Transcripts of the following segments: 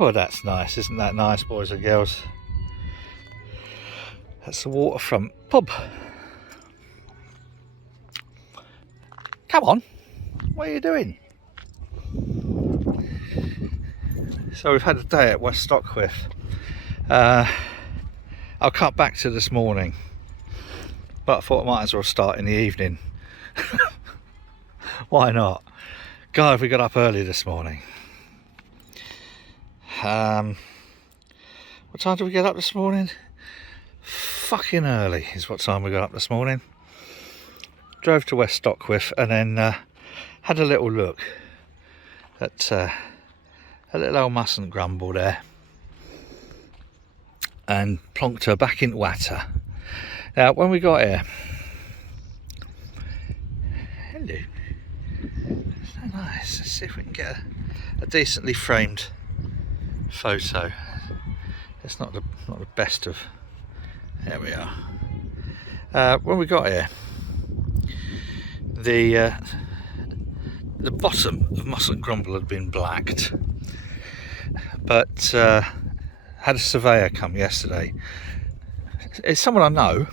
Oh, that's nice. Isn't that nice, boys and girls? That's the waterfront pub. Come on, what are you doing? So we've had a day at West Stockwith. I'll cut back to this morning, but I thought I might as well start in the evening. Why not? God, we got up early this morning. What time did we get up this morning? Fucking early is what time we got up this morning. Drove to West Stockwith and then had a little look at a little old MUSN Grumble there, and plonked her back into water. Now, when we got here, hello, so nice. Let's see if we can get a decently framed photo. It's not the best of. There we are. When we got here, the bottom of MUSN Grumble had been blacked, but had a surveyor come yesterday. It's someone I know,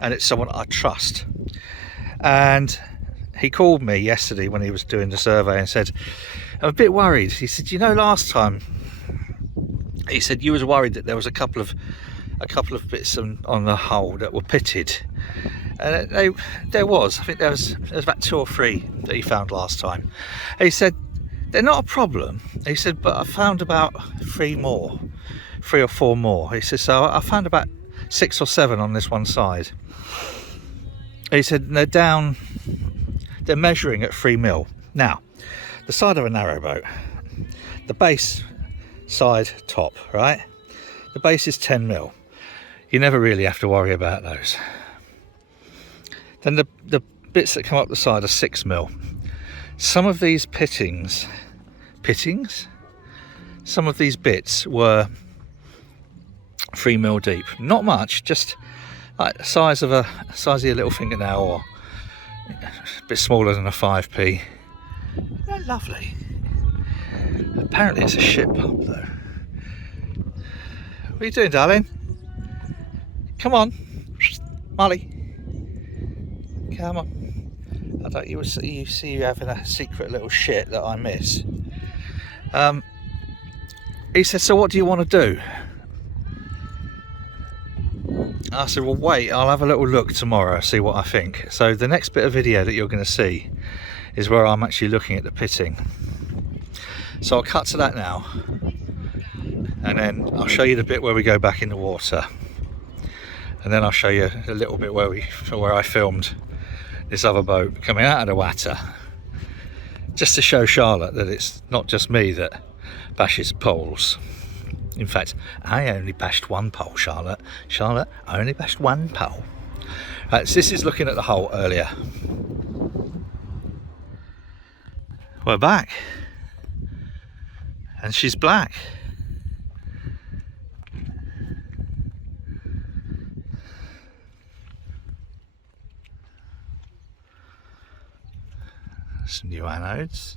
and it's someone I trust. And he called me yesterday when he was doing the survey and said, I'm a bit worried. He said, you know, last time, he said you was worried that there was a couple of bits on the hole that were pitted. And there was. I think there was about 2 or 3 that he found last time. He said, they're not a problem. He said, but I found about 3 or 4 more. He said, so I found about 6 or 7 on this one side. He said, they're measuring at 3 mil. Now, the side of a narrowboat, the base side top, right? The base is 10 mil. You never really have to worry about those. Then the bits that come up the side are 6 mil. Some of these pittings, some of these bits were 3 mil deep. Not much, just like the size of your little fingernail, or a bit smaller than a 5p. They're lovely. Apparently it's a ship pub though. What are you doing, darling? Come on, Molly. Come on. I don't. You see you having a secret little shit that I miss. He said, so what do you want to do? I said, well, wait, I'll have a little look tomorrow, see what I think. So the next bit of video that you're going to see is where I'm actually looking at the pitting. So I'll cut to that now, and then I'll show you the bit where we go back in the water, and then I'll show you a little bit where I filmed this other boat coming out of the water, just to show Charlotte that it's not just me that bashes poles. In fact, I only bashed 1 pole, Charlotte. Charlotte, I only bashed 1 pole. Right, so this is looking at the hole earlier. We're back. And she's black. Some new anodes.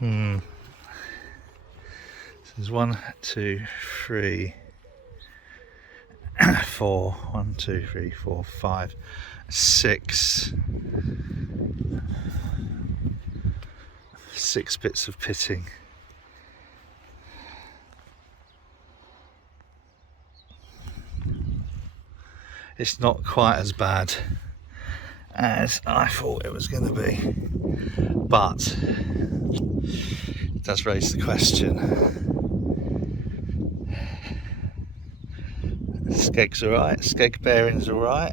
So there's 1, 2, 3, 4, 1, 2, 3, 4, 5, 6 bits of pitting. It's not quite as bad as I thought it was going to be, but it does raise the question. Skeg's alright, skeg bearing's alright.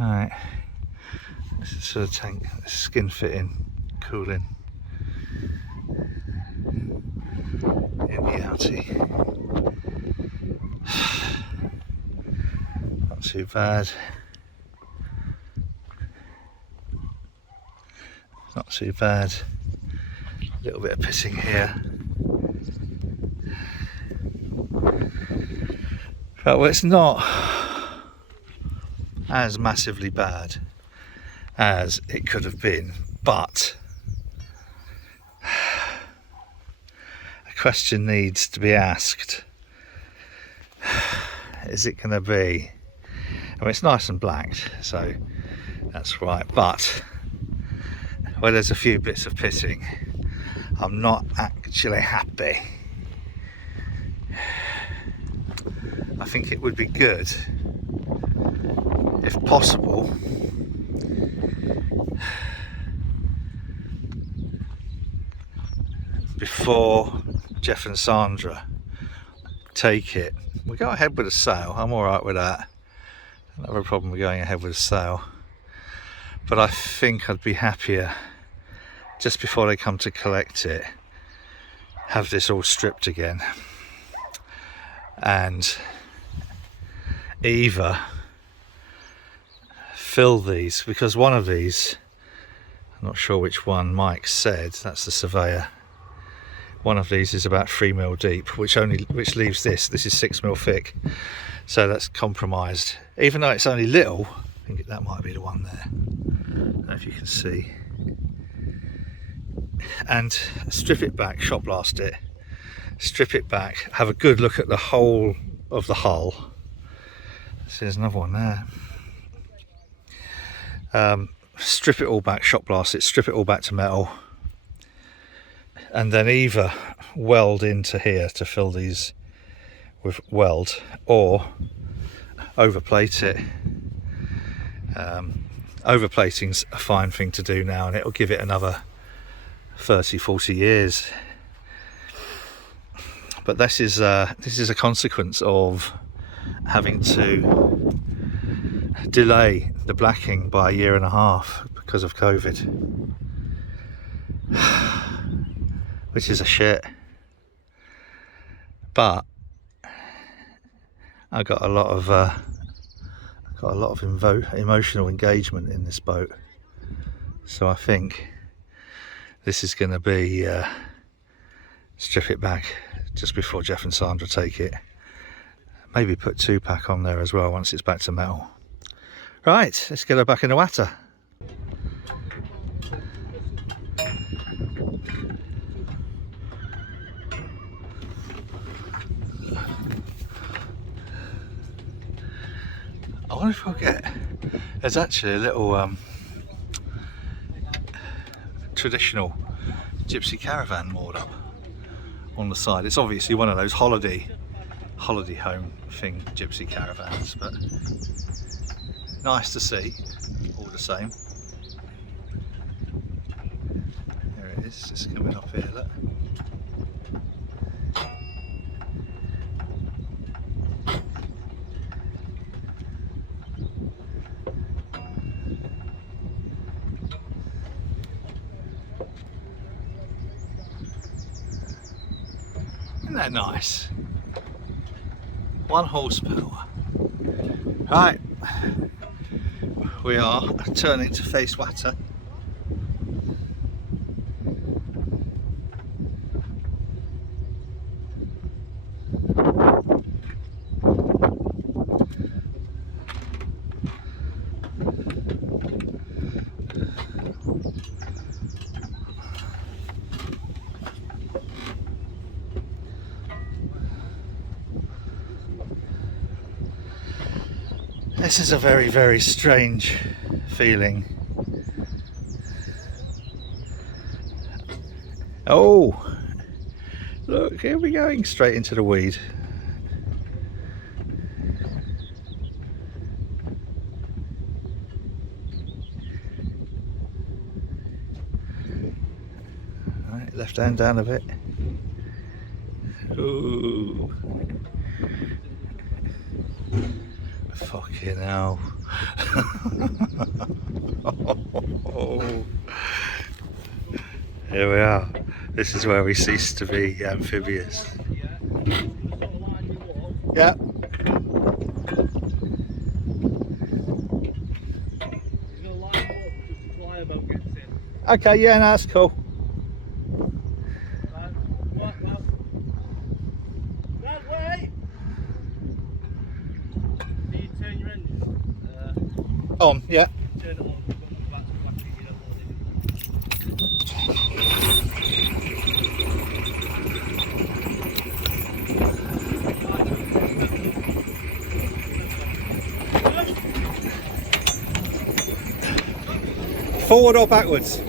Alright, this is sort of tank, skin fitting, cooling in the outie. Not too bad. Not too bad. A little bit of pitting here. Right, well, it's not as massively bad as it could have been, but a question needs to be asked. Is it going to be, I mean, it's nice and blacked, so that's right, but where there's a few bits of pitting, I'm not actually happy. I think it would be good, if possible, before Jeff and Sandra take it, we go ahead with a sale. I'm alright with that. I don't have a problem with going ahead with a sale, but I think I'd be happier just before they come to collect it, have this all stripped again, and either fill these, because one of these, I'm not sure which one Mike said, that's the Surveyor, one of these is about 3 mil deep, which leaves this is 6 mil thick, so that's compromised. Even though it's only little, I think that might be the one there, I don't know if you can see. And strip it back, shot blast it, strip it back, have a good look at the whole of the hull. See, there's another one there. Strip it all back, shot blast it, strip it all back to metal, and then either weld into here to fill these with weld, or overplate it. Overplating's a fine thing to do now, and it'll give it another 30-40 years. But this is a consequence of having to delay the blacking by 1.5 years because of COVID, which is a shit. But I got a lot of emotional engagement in this boat, so I think this is going to be strip it back just before Jeff and Sandra take it. Maybe put 2-pack on there as well once it's back to metal. Right, let's get her back in the water. I wonder if I'll get, there's actually a little traditional gypsy caravan moored up on the side. It's obviously one of those holiday home thing gypsy caravans, but nice to see all the same. There it is, just coming up here, look. Isn't that nice? 1 horsepower. Right, we are turning to face water. This is a very, very strange feeling. Oh, look, here we're going straight into the weed. Right, left hand down a bit. Ooh. Fucking hell. Oh. Here we are. This is where we cease to be amphibious. Yeah. Okay, yeah, no, that's cool. On, yeah. Turn it on, back to black, you don't want it. Forward or backwards?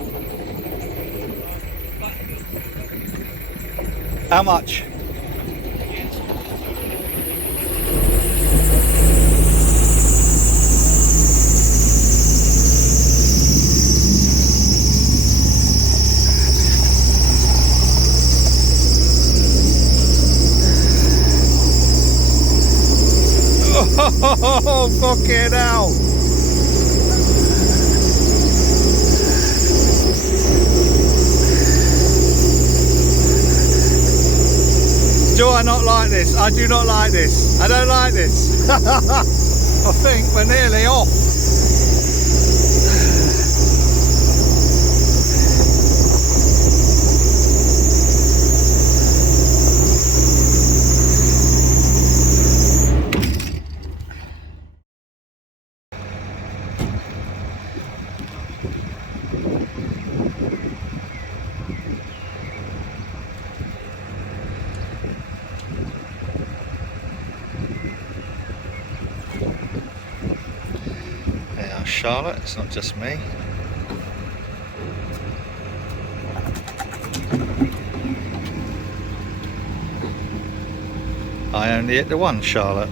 How much? Oh, fucking hell! Do I not like this? I do not like this. I don't like this. I think we're nearly off. Charlotte, it's not just me. I only hit the one, Charlotte.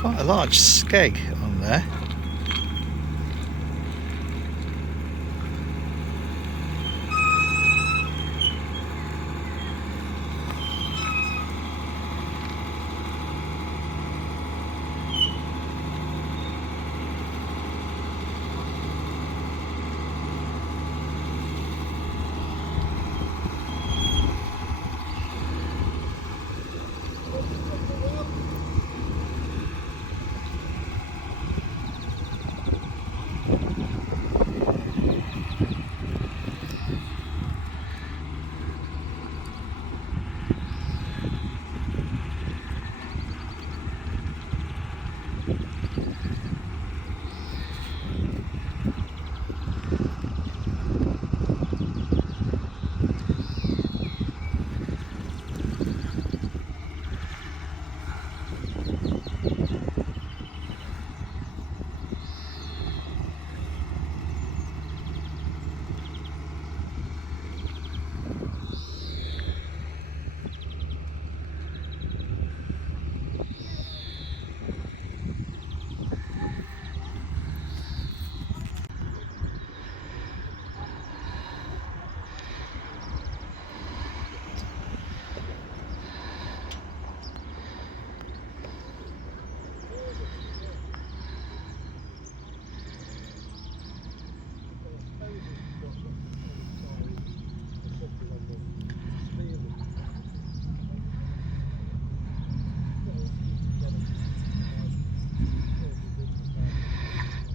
Quite a large skeg on there.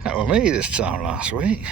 That was me this time last week.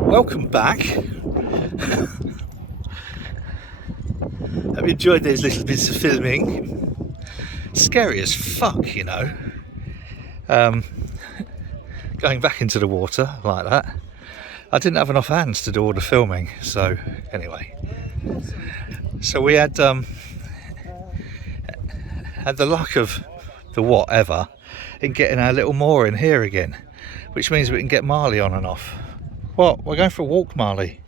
Welcome back. Hope you enjoyed those little bits of filming. Scary as fuck, you know. Going back into the water like that. I didn't have enough hands to do all the filming, so anyway. So we had the luck of the whatever in getting our little moor in here again, which means we can get Marley on and off. What? We're going for a walk, Marley.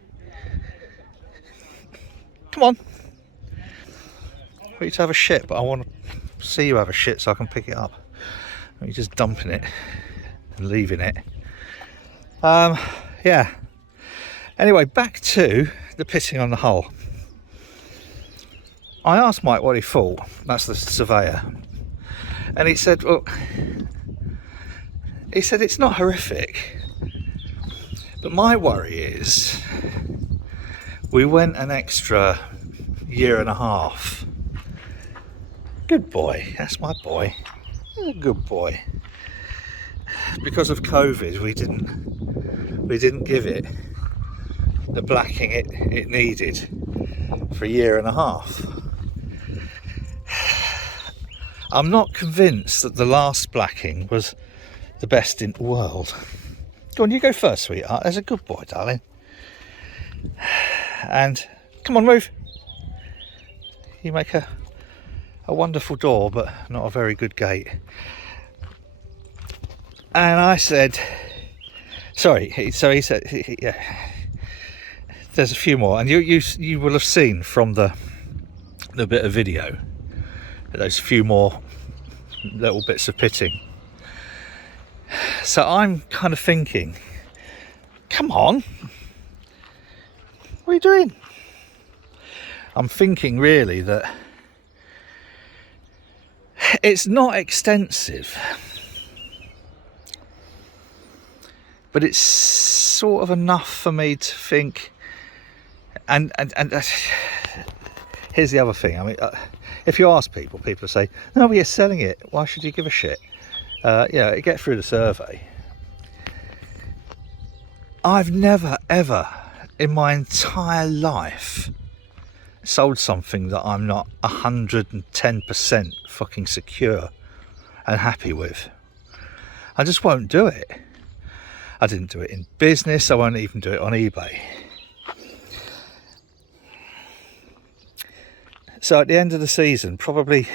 Come on. I want you to have a shit, but I want to see you have a shit so I can pick it up. You're just dumping it and leaving it. Yeah. Anyway, back to the pissing on the hole. I asked Mike what he thought. That's the surveyor. And he said, well, it's not horrific. But my worry is, we went an extra year and a half. Good boy, that's my boy. A good boy. Because of COVID, we didn't give it the blacking it needed for a year and a half. I'm not convinced that the last blacking was the best in the world. Go on, you go first, sweetheart. There's a good boy, darling. And come on, move. You make a wonderful door, but not a very good gate. And I said, sorry. So he said, yeah. There's a few more, and you will have seen from the bit of video those few more little bits of pitting. So I'm kind of thinking, come on, what are you doing? I'm thinking really that it's not extensive, but it's sort of enough for me to think. And here's the other thing. I mean, if you ask people say, "No, but you're selling it. Why should you give a shit?" Get through the survey. I've never ever in my entire life sold something that I'm not 110% fucking secure and happy with. I just won't do it. I didn't do it in business. I won't even do it on eBay. So at the end of the season, probably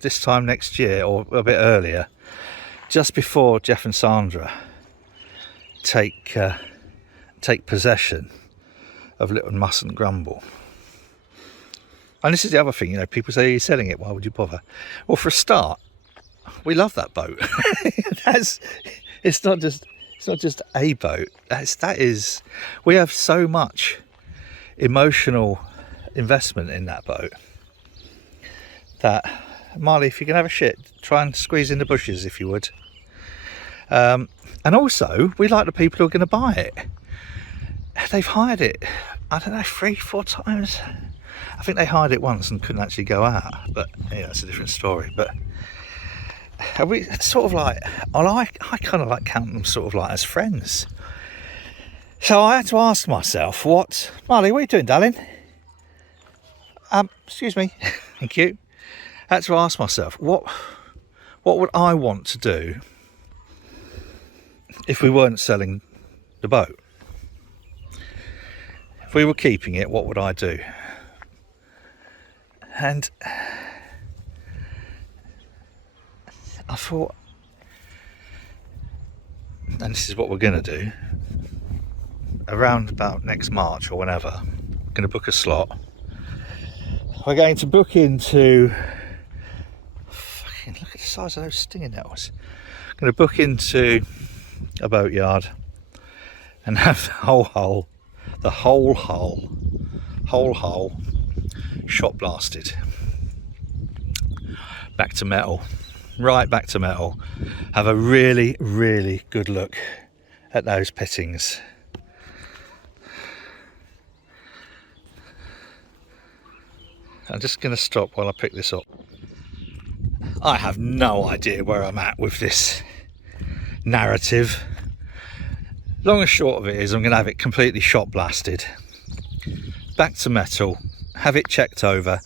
this time next year or a bit earlier, just before Jeff and Sandra take possession of little MUSN Grumble. And this is the other thing, you know, people say, are you selling it? Why would you bother? Well, for a start, we love that boat. It's not just a boat. We have so much emotional investment in that boat that, Marley, if you can have a shit, try and squeeze in the bushes if you would. And also, we like the people who are going to buy it. They've hired it, I don't know, 3-4 times. I think they hired it once and couldn't actually go out, but yeah, that's a different story. But we sort of like, I kind of like count them sort of like as friends. So I had to ask myself, Marley, what are you doing, darling? Excuse me. Thank you. I had to ask myself, what would I want to do if we weren't selling the boat? If we were keeping it, what would I do? And I thought, and this is what we're going to do, around about next March or whenever, I'm going to book a slot. We're going to book into, fucking look at the size of those stinging nettles. I'm going to book into a boatyard and have the whole hull shot blasted. Back to metal. Right back to metal. Have a really, really good look at those pittings. I'm just going to stop while I pick this up. I have no idea where I'm at with this narrative. Long and short of it is, I'm going to have it completely shot blasted. Back to metal. Have it checked over.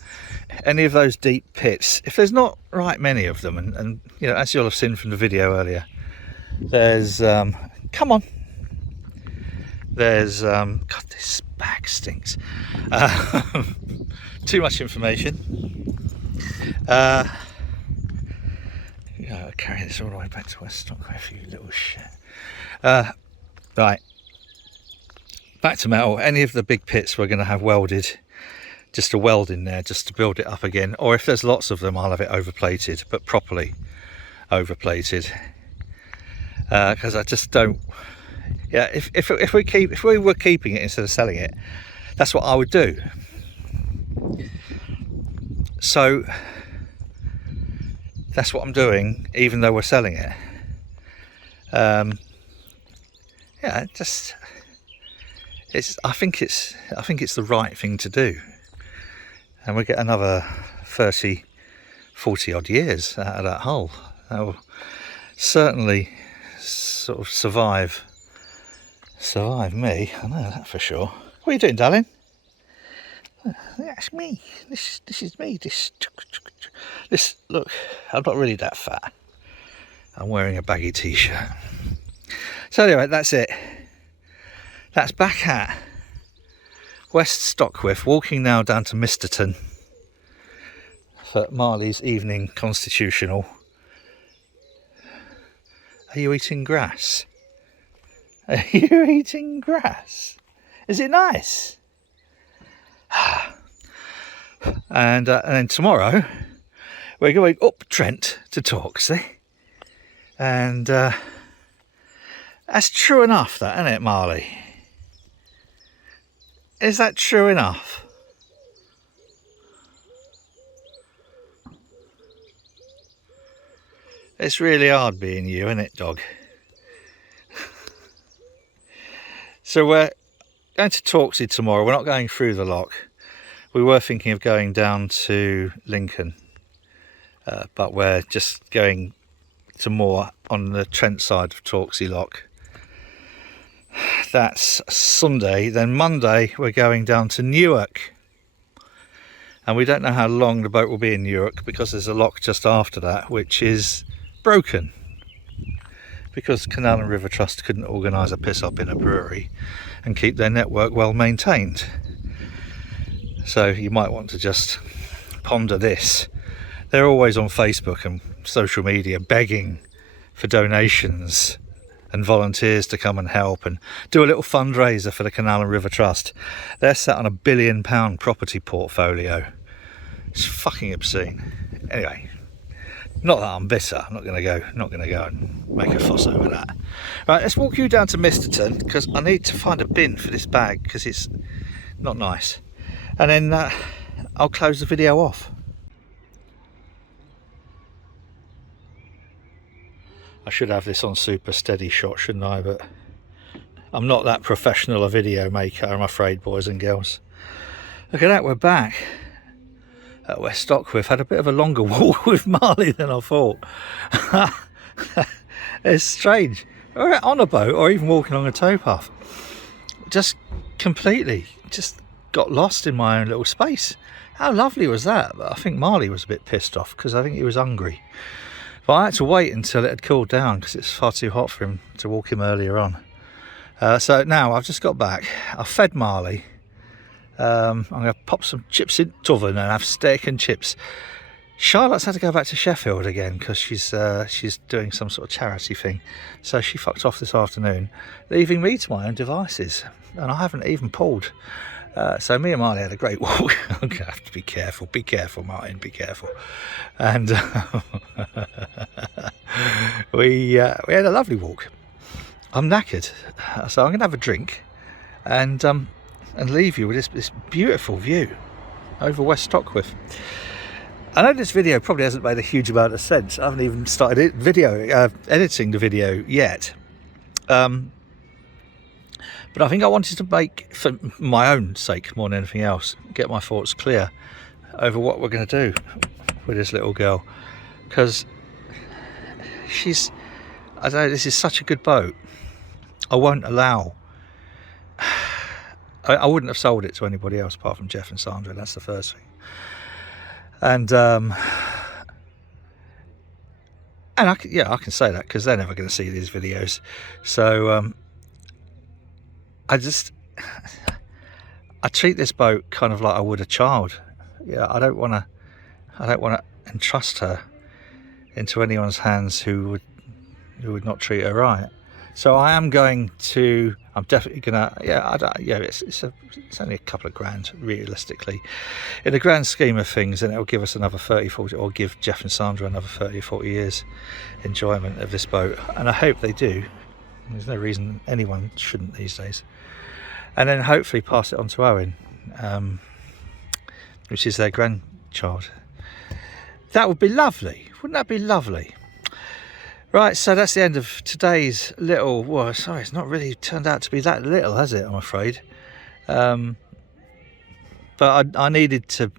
Any of those deep pits, if there's not right many of them, and you know, as you'll have seen from the video earlier, there's come on, there's God, this bag stinks. Too much information. Yeah, I'll carry this all the way back to West Stockcliff, you little shit. Right, back to metal. Any of the big pits we're going to have welded, just a weld in there just to build it up again, or if there's lots of them, I'll have it overplated, but properly overplated, because I just don't. Yeah, if we were keeping it instead of selling it, that's what I would do. So that's what I'm doing, even though we're selling it. Yeah, I think it's the right thing to do, and we get another 30, 40 odd years out of that hull. That will certainly sort of survive me. I know that for sure. What are you doing, darling? That's me. This is me. This. Look, I'm not really that fat. I'm wearing a baggy t-shirt. So anyway, that's it. That's back at West Stockcliff, walking now down to Misterton for Marley's evening constitutional. Are you eating grass? Are you eating grass? Is it nice? And then tomorrow we're going up Trent to Torksey, and that's true enough, that, isn't it, Marley? Is that true enough? It's really hard being you, isn't it, dog? So we're going to Torksey tomorrow. We're not going through the lock. We were thinking of going down to Lincoln, but we're just going to more on the Trent side of Torksey Lock. That's Sunday. Then Monday we're going down to Newark. And we don't know how long the boat will be in Newark because there's a lock just after that which is broken. Because Canal and River Trust couldn't organise a piss up in a brewery and keep their network well maintained. So you might want to just ponder this. They're always on Facebook and social media begging for donations and volunteers to come and help and do a little fundraiser for the Canal and River Trust. They're sat on £1 billion property portfolio. It's fucking obscene. Anyway, not that I'm bitter. I'm not going to go and make a fuss over that. Right, let's walk you down to Misterton because I need to find a bin for this bag because it's not nice. And then I'll close the video off. I should have this on super steady shot, shouldn't I? But I'm not that professional a video maker, I'm afraid, boys and girls. Look at that, we're back at West Stockwith. Had a bit of a longer walk with Marley than I thought. It's strange. Or on a boat or even walking along a towpath. Just completely just got lost in my own little space. How lovely was that? But I think Marley was a bit pissed off because I think he was hungry. But I had to wait until it had cooled down because it's far too hot for him to walk him earlier on. So now I've just got back. I fed Marley. I'm going to pop some chips in the oven and have steak and chips. Charlotte's had to go back to Sheffield again because she's doing some sort of charity thing. So she fucked off this afternoon, leaving me to my own devices. And I haven't even pulled. So me and Marley had a great walk. I'm going to have to be careful. Be careful, Martin. Be careful. And we had a lovely walk. I'm knackered. So I'm going to have a drink and leave you with this beautiful view over West Stockwith. I know this video probably hasn't made a huge amount of sense. I haven't even started editing the video yet. But I think I wanted to make, for my own sake more than anything else, get my thoughts clear over what we're going to do with this little girl. Because I don't know, this is such a good boat. I won't allow... I wouldn't have sold it to anybody else apart from Jeff and Sandra, that's the first thing. And I can say that because they're never going to see these videos. So I treat this boat kind of like I would a child. Yeah, I don't want to entrust her into anyone's hands who would not treat her right. So I'm definitely gonna. It's only a couple of grand realistically. In the grand scheme of things, and it'll give us another 30, 40, or give Jeff and Sandra another 30 or 40 years enjoyment of this boat, and I hope they do. There's no reason anyone shouldn't these days. And then hopefully pass it on to Owen, which is their grandchild. That would be lovely. Wouldn't that be lovely? Right, so that's the end of today's little... Well, sorry, it's not really turned out to be that little, has it? I'm afraid. But I needed to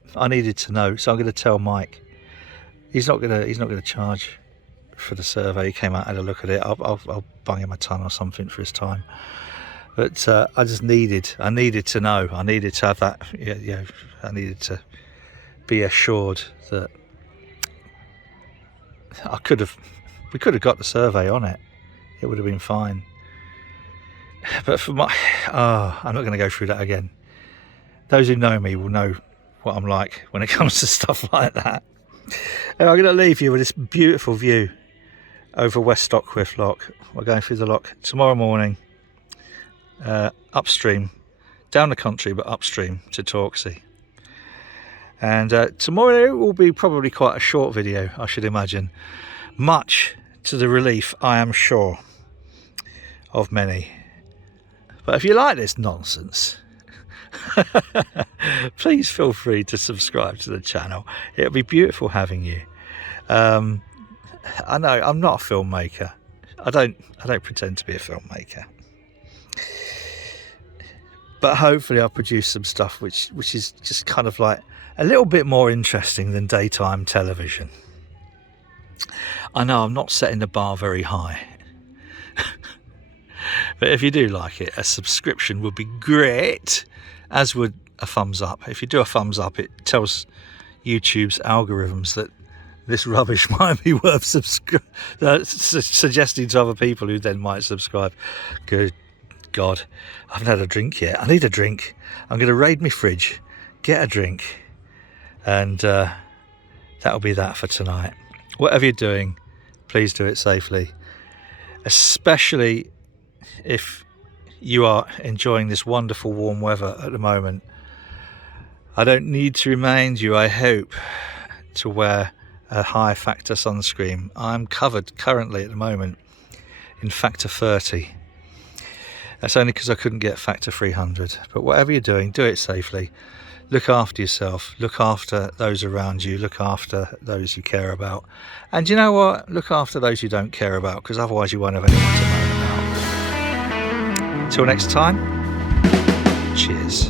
know, so I'm going to tell Mike. He's not going to charge for the survey. He came out, had a look at it. I'll bung him a ton or something for his time. But I needed to know. I needed to have that. I needed to be assured that we could have got the survey on it. It would have been fine. But for my, I'm not going to go through that again. Those who know me will know what I'm like when it comes to stuff like that. And I'm going to leave you with this beautiful view over West Stockwith Lock. We're going through the lock tomorrow morning, upstream, down the country, but upstream to Torksey. And tomorrow will be probably quite a short video, I should imagine. Much to the relief, I am sure, of many. But if you like this nonsense, please feel free to subscribe to the channel. It'll be beautiful having you. I know I'm not a filmmaker. I don't pretend to be a filmmaker. But hopefully I'll produce some stuff which is just kind of like a little bit more interesting than daytime television. I know I'm not setting the bar very high. But if you do like it, a subscription would be great, as would a thumbs up. If you do a thumbs up, it tells YouTube's algorithms that this rubbish might be worth suggesting to other people who then might subscribe. Good God, I haven't had a drink yet. I need a drink. I'm going to raid my fridge, get a drink, and that'll be that for tonight. Whatever you're doing, please do it safely, especially if you are enjoying this wonderful warm weather at the moment. I don't need to remind you, I hope, to wear a high factor sunscreen. I'm covered currently at the moment in factor 30. That's only because I couldn't get factor 300. But whatever you're doing, do it safely. Look after yourself, look after those around you, look after those you care about. And you know what? Look after those you don't care about, because otherwise you won't have anyone to moan about. Until next time, cheers.